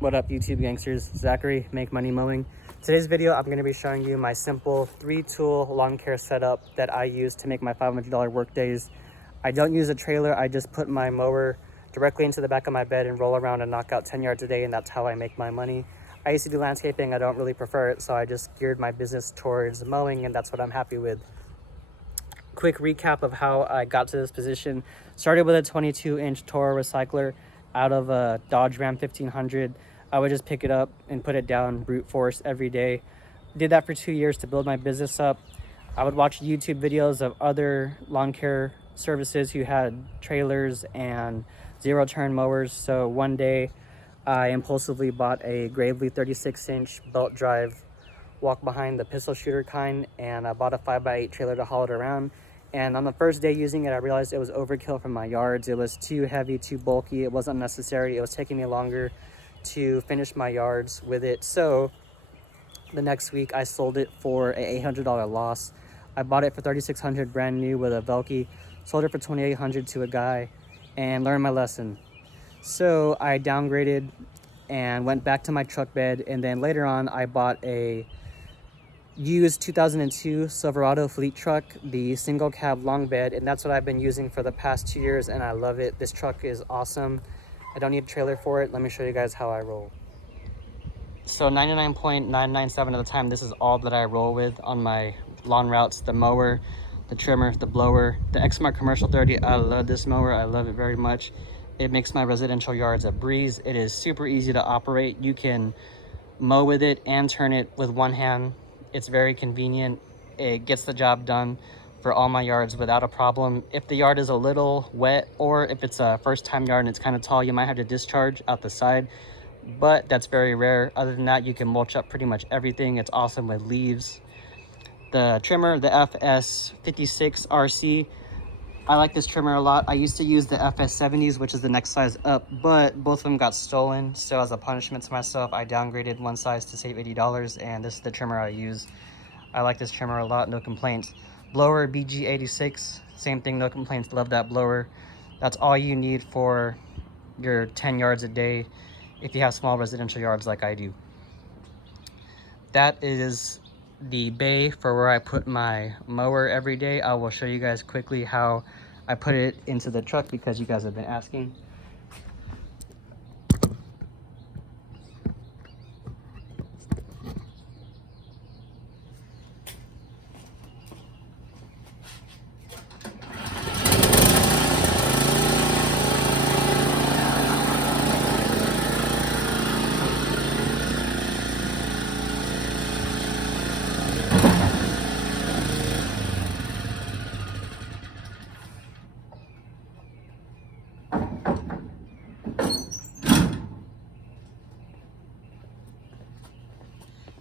What up, YouTube gangsters? Zachary, Make Money Mowing. Today's video, I'm going to be showing you my simple 3-tool lawn care setup that I use to make my $500 work days. I don't use a trailer. I just put my mower directly into the back of my bed and roll around and knock out 10 yards a day, and that's how I make my money. I used to do landscaping. I don't really prefer it, so I just geared my business towards mowing, and that's what I'm happy with. Quick recap of how I got to this position. Started with a 22-inch Toro recycler out of a Dodge Ram 1500. I would just pick it up and put it down brute force every day. Did that for 2 years to build my business up. I would watch YouTube videos of other lawn care services who had trailers and zero-turn mowers. So one day I impulsively bought a Gravely 36-inch belt drive walk behind the pistol shooter kind, and I bought a 5x8 trailer to haul it around. And on the first day using it, I realized it was overkill for my yards. It was too heavy, too bulky. It wasn't necessary. It was taking me longer to finish my yards with it. So the next week I sold it for a $800 loss. I bought it for $3,600 brand new with a Velke, sold it for $2,800 to a guy, and learned my lesson. So I downgraded and went back to my truck bed, and then later on I bought a used 2002 Silverado fleet truck, the single cab long bed, and that's what I've been using for the past 2 years, and I love it. This truck is awesome. I don't need a trailer for it. Let me show you guys how I roll. So 99.997 of the time, this is all that I roll with on my lawn routes: the mower, the trimmer, the blower, the Exmark Commercial 30. I love this mower. I love it very much. It makes my residential yards a breeze. It is super easy to operate. You can mow with it and turn it with one hand. It's very convenient. It gets the job done for all my yards without a problem. If the yard is a little wet, or if it's a first time yard and it's kind of tall, you might have to discharge out the side, but that's very rare. Other than that, you can mulch up pretty much everything. It's awesome with leaves. The trimmer, the FS56 RC, I like this trimmer a lot. I used to use the FS70s, which is the next size up, but both of them got stolen. So as a punishment to myself, I downgraded one size to save $80, and this is the trimmer I use. I like this trimmer a lot, no complaints. Blower, BG86, same thing, no complaints. Love that blower. That's all you need for your 10 yards a day if you have small residential yards like I do. That is the bay for where I put my mower every day. I will show you guys quickly how I put it into the truck because you guys have been asking.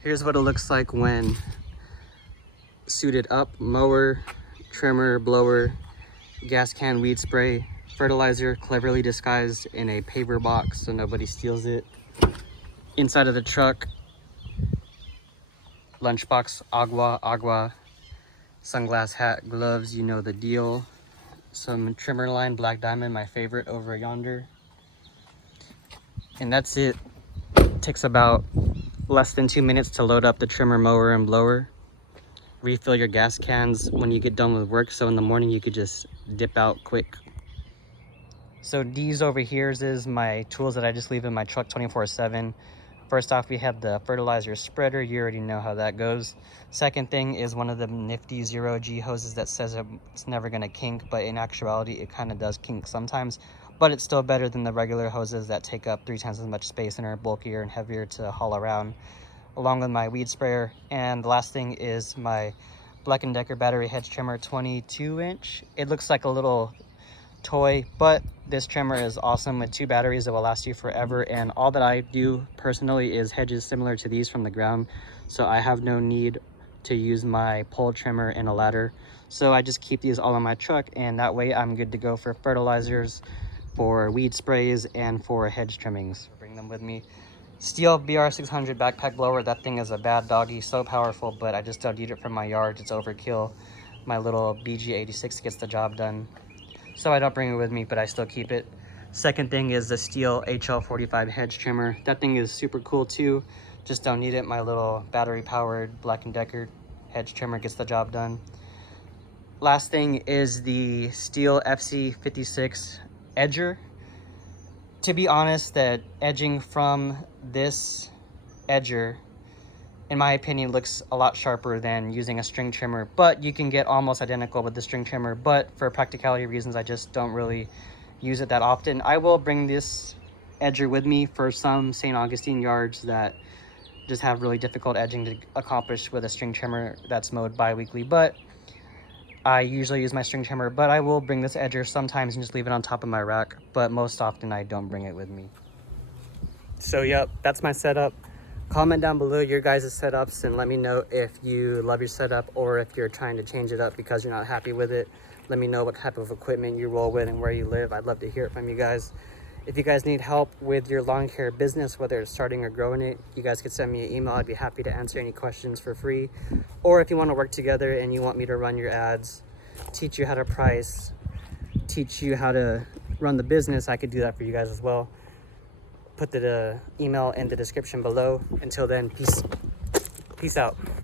Here's what it looks like when suited up: mower, trimmer, blower, gas can, weed spray, fertilizer cleverly disguised in a paver box so nobody steals it. Inside of the truck, lunchbox, agua, sunglass hat, gloves, you know the deal. Some trimmer line, Black Diamond, my favorite over yonder. And that's it. Takes about less than 2 minutes to load up the trimmer, mower, and blower. Refill your gas cans when you get done with work, so in the morning you could just dip out quick. So these over here is my tools that I just leave in my truck 24/7. First off, we have the fertilizer spreader. You already know how that goes. Second thing is one of the nifty 0G hoses that says it's never gonna kink, but in actuality it kind of does kink sometimes, but it's still better than the regular hoses that take up 3 times as much space and are bulkier and heavier to haul around, along with my weed sprayer. And the last thing is my Black & Decker battery hedge trimmer, 22-inch. It looks like a little toy, but this trimmer is awesome. With 2 batteries, it will last you forever. And all that I do personally is hedges similar to these from the ground, so I have no need to use my pole trimmer and a ladder. So I just keep these all in my truck, and that way I'm good to go for fertilizers, for weed sprays, and for hedge trimmings. Bring them with me. Steel BR600 backpack blower. That thing is a bad doggy, so powerful, but I just don't need it for my yard. It's overkill. My little BG86 gets the job done, so I don't bring it with me, but I still keep it. Second thing is the Steel HL45 hedge trimmer. That thing is super cool too. Just don't need it. My little battery powered Black & Decker hedge trimmer gets the job done. Last thing is the Steel FC56 edger. To be honest, that edging from this edger, in my opinion, looks a lot sharper than using a string trimmer, but you can get almost identical with the string trimmer. But for practicality reasons, I just don't really use it that often. I will bring this edger with me for some St. Augustine yards that just have really difficult edging to accomplish with a string trimmer that's mowed bi-weekly, but I usually use my string trimmer. But I will bring this edger sometimes and just leave it on top of my rack, but most often I don't bring it with me. So yep, that's my setup. Comment down below your guys' setups and let me know if you love your setup or if you're trying to change it up because you're not happy with it. Let me know what type of equipment you roll with and where you live. I'd love to hear it from you guys. If you guys need help with your lawn care business, whether it's starting or growing it, you guys could send me an email. I'd be happy to answer any questions for free. Or if you want to work together and you want me to run your ads, teach you how to price, teach you how to run the business, I could do that for you guys as well. Put the email in the description below. Until then, peace out.